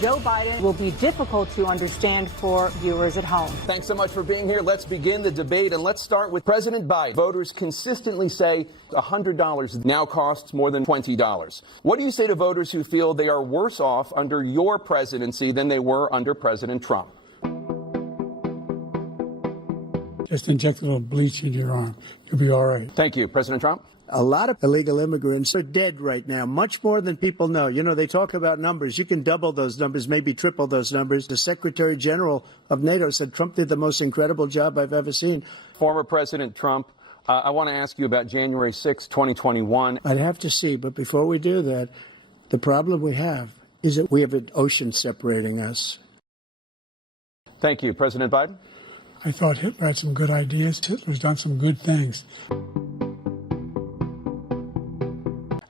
Joe Biden will be difficult to understand for viewers at home. Thanks so much for being here. Let's begin the debate, and let's start with President Biden. Voters consistently say $100 now costs more than $20. What do you say to voters who feel they are worse off under your presidency than they were under President Trump? Just inject a little bleach into your arm. You'll be all right. Thank you. President Trump? A lot of illegal immigrants are dead right now, much more than people know. You know, they talk about numbers. You can double those numbers, maybe triple those numbers. The Secretary General of NATO said Trump did the most incredible job I've ever seen. Former President Trump, I want to ask you about January 6, 2021. I'd have to see, but before we do that, the problem we have is that we have an ocean separating us. Thank you. President Biden? I thought Hitler had some good ideas. Hitler's done some good things.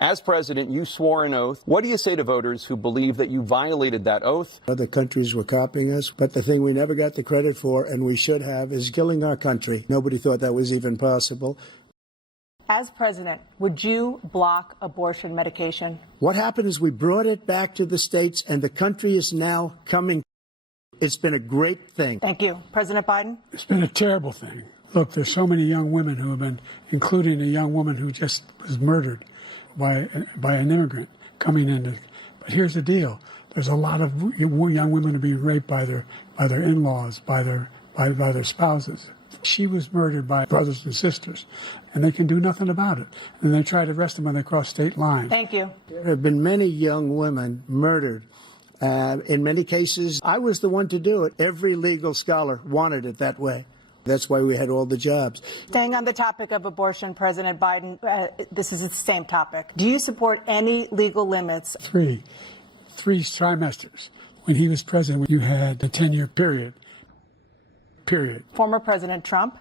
As president, you swore an oath. What do you say to voters who believe that you violated that oath? Other countries were copying us, but the thing we never got the credit for, and we should have, is killing our country. Nobody thought that was even possible. As president, would you block abortion medication? What happened is we brought it back to the states, and the country is now coming. It's been a great thing. Thank you. President Biden? It's been a terrible thing. Look, there's so many young women who have been, including a young woman who just was murdered by an immigrant coming in. But here's the deal. There's a lot of young women who are being raped by their in-laws, by their spouses. She was murdered by brothers and sisters, and they can do nothing about it. And they try to arrest them when they cross state lines. Thank you. There have been many young women murdered. In many cases, I was the one to do it. Every legal scholar wanted it that way. That's why we had all the jobs. Staying on the topic of abortion, President Biden, this is the same topic. Do you support any legal limits? Three trimesters. When he was president, you had a 10-year period. Former President Trump?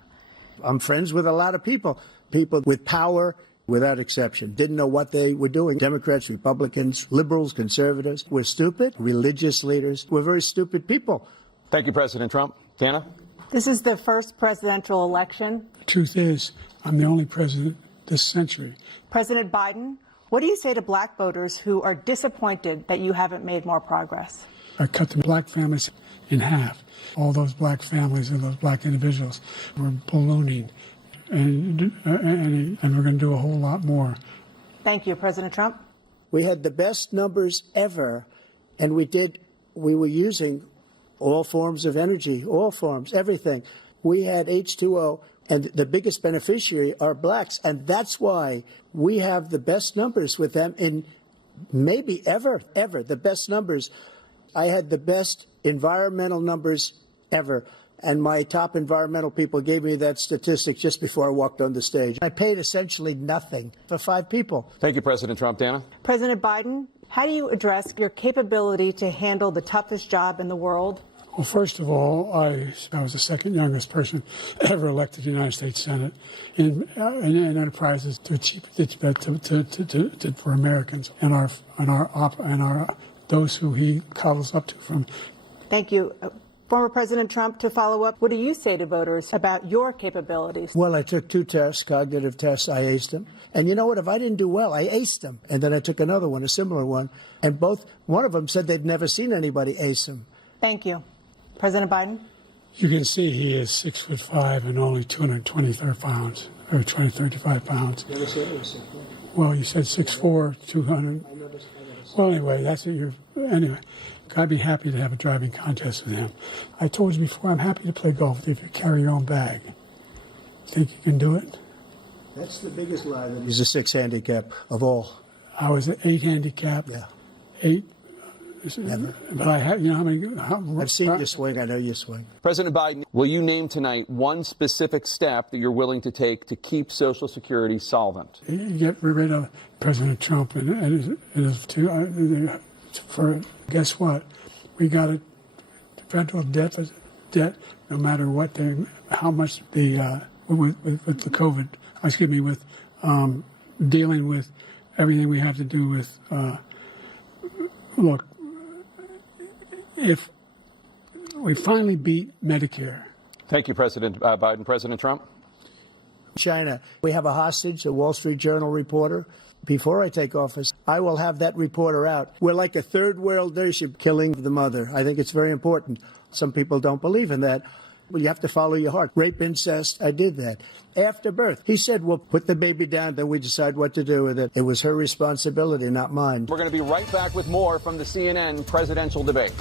I'm friends with a lot of people with power, without exception. Didn't know what they were doing. Democrats, Republicans, liberals, conservatives. We're stupid. Religious leaders. We're very stupid people. Thank you, President Trump. Dana? This is the first presidential election. The truth is, I'm the only president this century. President Biden, what do you say to black voters who are disappointed that you haven't made more progress? I cut the black families in half. All those black families and those black individuals were ballooning, and we're going to do a whole lot more. Thank you, President Trump. We had the best numbers ever, and we were using all forms of energy, all forms, everything. We had H2O, and the biggest beneficiary are blacks, and that's why we have the best numbers with them in maybe ever, the best numbers. I had the best environmental numbers ever, and my top environmental people gave me that statistic just before I walked on the stage. I paid essentially nothing for 5 people. Thank you, President Trump. Dana? President Biden, how do you address your capability to handle the toughest job in the world? Well, first of all, I was the second youngest person ever elected to the United States Senate in enterprises to achieve for Americans and those who he coddles up to from. Thank you. Former President Trump, to follow up, what do you say to voters about your capabilities? Well, I took 2 tests, cognitive tests. I aced them. And you know what? If I didn't do well, I aced them. And then I took another one, a similar one. And one of them said they'd never seen anybody ace them. Thank you. President Biden? You can see he is 6'5" and only 223 pounds, or 235 pounds. Never said it was 6'4". Well, you said 6'4", 200. Well, anyway, that's what you're. Anyway, I'd be happy to have a driving contest with him. I told you before, I'm happy to play golf with you if you carry your own bag. Think you can do it? That's the biggest lie. He's a 6 handicap of all. I was an 8 handicap. Yeah. 8. Never. But I have, you know how many. I've seen you swing. I know you swing. President Biden, will you name tonight one specific step that you're willing to take to keep Social Security solvent? You get rid of President Trump for guess what? We got a federal debt no matter what how much with the COVID. Excuse me, with dealing with everything we have to do with. Look, if we finally beat Medicare. Thank you, President Biden. President Trump? China. We have a hostage, a Wall Street Journal reporter. Before I take office, I will have that reporter out. We're like a third world nation killing the mother. I think it's very important. Some people don't believe in that. Well, you have to follow your heart. Rape, incest, I did that. After birth, he said, well, put the baby down, then we decide what to do with it. It was her responsibility, not mine. We're going to be right back with more from the CNN presidential debate.